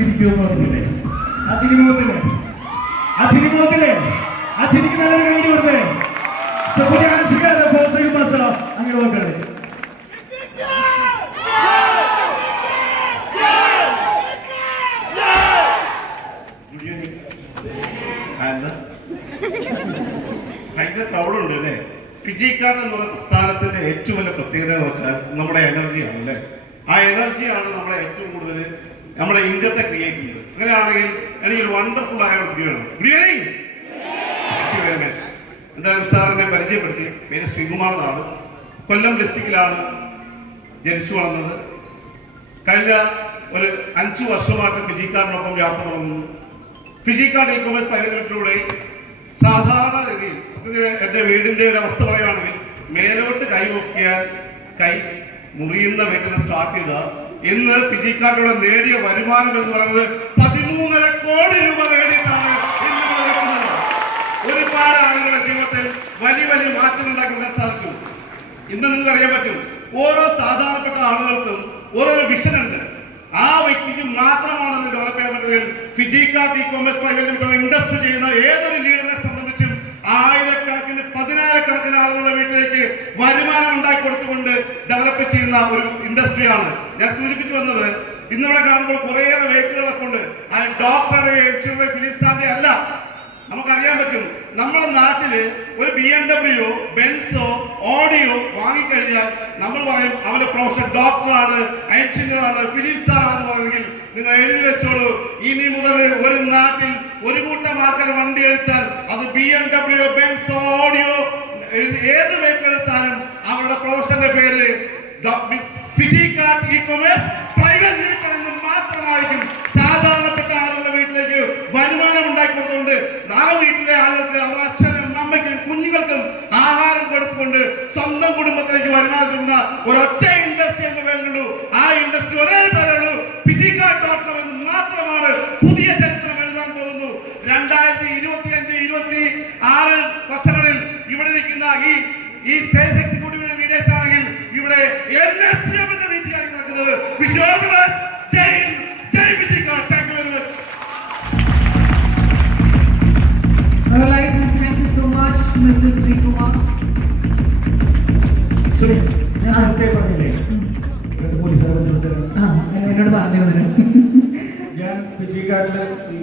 ചിരിക്കുമ്പോഴത്തില്ലേ ആ ചിരി മുഖത്തില്ലേ ആ ചിരി മുഖത്തില്ലേ ആ ചിരിക്ക് നല്ലൊരു കൈ കൊടുത്തേ. അങ്ങനെ നോക്കണേ ഭയങ്കര പ്രൗഡുണ്ട് അല്ലേ? ഫിജിക്കാരൻ എന്ന് പറയുന്ന ഏറ്റവും വലിയ പ്രത്യേകത എന്ന് വെച്ചാൽ നമ്മുടെ എനർജിയാണ് അല്ലേ? ആ എനർജിയാണ് നമ്മളെ ഏറ്റവും കൂടുതൽ നമ്മുടെ ഇംഗത്തെ ക്രിയേറ്റ് ചെയ്തത് അങ്ങനെയാണെങ്കിൽ എനിക്കൊരു വണ്ടർഫുൾ ആയ ഒരു ഗുഡ് ഈവനിങ് താങ്ക് എന്തായാലും സാറിനെ പരിചയപ്പെടുത്തി. പേര് ശ്രീകുമാർ എന്നാണ് കൊല്ലം ഡിസ്ട്രിക്റ്റിലാണ് ജനിച്ചു വളർന്നത്. കഴിഞ്ഞ ഒരു അഞ്ച് വർഷമായിട്ട് ഫിജിക്കാരനൊപ്പം യാത്ര തുടങ്ങുന്നു. ഫിജിക്കാർഡ് ഇ കൊമേഴ്സ് പ്രൈവറ്റ് ലിമിറ്റഡിലൂടെ സാധാരണ രീതിയിൽ എന്റെ വീടിന്റെ ഒരു അവസ്ഥ പറയുകയാണെങ്കിൽ മേലോട്ട് കൈ പൊക്കിയാൽ കൈ മുറിയുന്ന വീട്ടിൽ സ്റ്റാർട്ട് ചെയ്ത ഇന്ന് ഫിജിക്കാർഡിലൂടെ നേടിയ വരുമാനം എന്ന് പറയുന്നത് പതിമൂന്നര കോടി രൂപ നേടിയിട്ടാണ് ഇന്ന് ഒരുപാട് ആളുകളുടെ ജീവിതത്തിൽ വലിയ വലിയ മാറ്റം ഉണ്ടാക്കി സാധിച്ചു. ഇന്ന് നിങ്ങൾക്ക് അറിയാൻ പറ്റും ഓരോ സാധാരണപ്പെട്ട ആളുകൾക്കും ഓരോ വിഷൻ ഉണ്ട്. ആ വ്യക്തിക്ക് മാത്രമാണ് ഡെവലപ്പ് ചെയ്യാൻ പറ്റുന്നത്. ഫിജിക്കാർട്ട് ഇ കോമേഴ്സ് ഇൻഡസ്ട്രി ചെയ്യുന്ന ഏതൊരു ലീഡറിനെ ആയിരക്കണക്കിന് പതിനായിരക്കണക്കിന് ആളുകളുടെ വീട്ടിലേക്ക് വരുമാനം ഉണ്ടാക്കി കൊടുത്തുകൊണ്ട് ഡെവലപ്പ് ചെയ്യുന്ന ഒരു ഇൻഡസ്ട്രിയാണ് ഞാൻ സൂചിപ്പിച്ചു വന്നത് ഇന്നിവിടെ കാണുമ്പോൾ കുറേയേറെ വെഹിക്കിളുകളൊക്കെ ഉണ്ട്. ആ ഡോക്ടറുടെ ഫിലിം സ്റ്റാറിന്റെ അല്ല. നമുക്കറിയാൻ പറ്റും നമ്മുടെ നാട്ടിൽ ഒരു ബി എം ഡബ്ല്യു ബെൻസോ ഓഡിയോ വാങ്ങിക്കഴിഞ്ഞാൽ നമ്മൾ പറയും അവന്റെ പ്രൊഫഷൻ ഡോക്ടറാണ് എഞ്ചിനീയറാണ് ഫിലിം സ്റ്റാർ ആണെന്ന് നിങ്ങൾ എഴുതി വെച്ചോളൂ. ഇനി മുതൽ ഒരു നാട്ടിൽ ഒരു കൂട്ടം ആൾക്കാർ വണ്ടി എടുത്താൽ അത് ബി എം ഡബ്ല്യു ബെൻസ് ഓഡിയോ ഏത് വെഹിക്കിൾ അവരുടെ പ്രൊഫഷന്റെ പേര് മാത്രമായിരിക്കും സാധാരണപ്പെട്ട ആളുകളുടെ വീട്ടിലേക്ക് വരുമാനം ഉണ്ടാക്കി കൊടുത്തുകൊണ്ട് വീട്ടിലെ ആളുകൾക്ക് അവരുടെ അച്ഛനും അമ്മയ്ക്കും കുഞ്ഞുങ്ങൾക്കും ആഹാരം കൊടുത്തുകൊണ്ട് സ്വന്തം കുടുംബത്തിലേക്ക് വരുമാനം തരുന്ന ഒരൊറ്റ ഇവിടെ ഈ ഈ എക്സിക്യൂട്ടീവിന്റെ ലീഡേഴ്സ് ആണെങ്കിൽ ഇവിടെ എൻ എസ് ഡി നടക്കുന്നത്. വിശ്വാസ ജയ് ജയ് physical thank you very much like to thank you so much, Mrs. Srikumar. Suni ഞാൻ നേരത്തെ പറഞ്ഞില്ലേ? ആ എന്നോട് പറഞ്ഞിരുന്നു. ഞാൻ ഫിജിക്കാട്ടിൽ